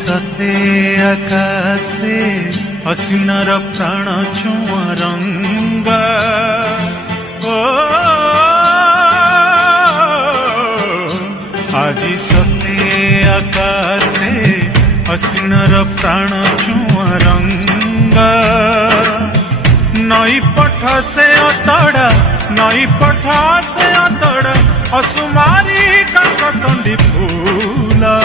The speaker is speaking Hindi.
सते आकाशे हसीनार प्राण छुआ रंग ओ आज सते आकाशे हसीनार प्राण छुआ रंग नई पठ से अतड़ा नई पठ से अतड़ा असुमारी का सतंडी फूला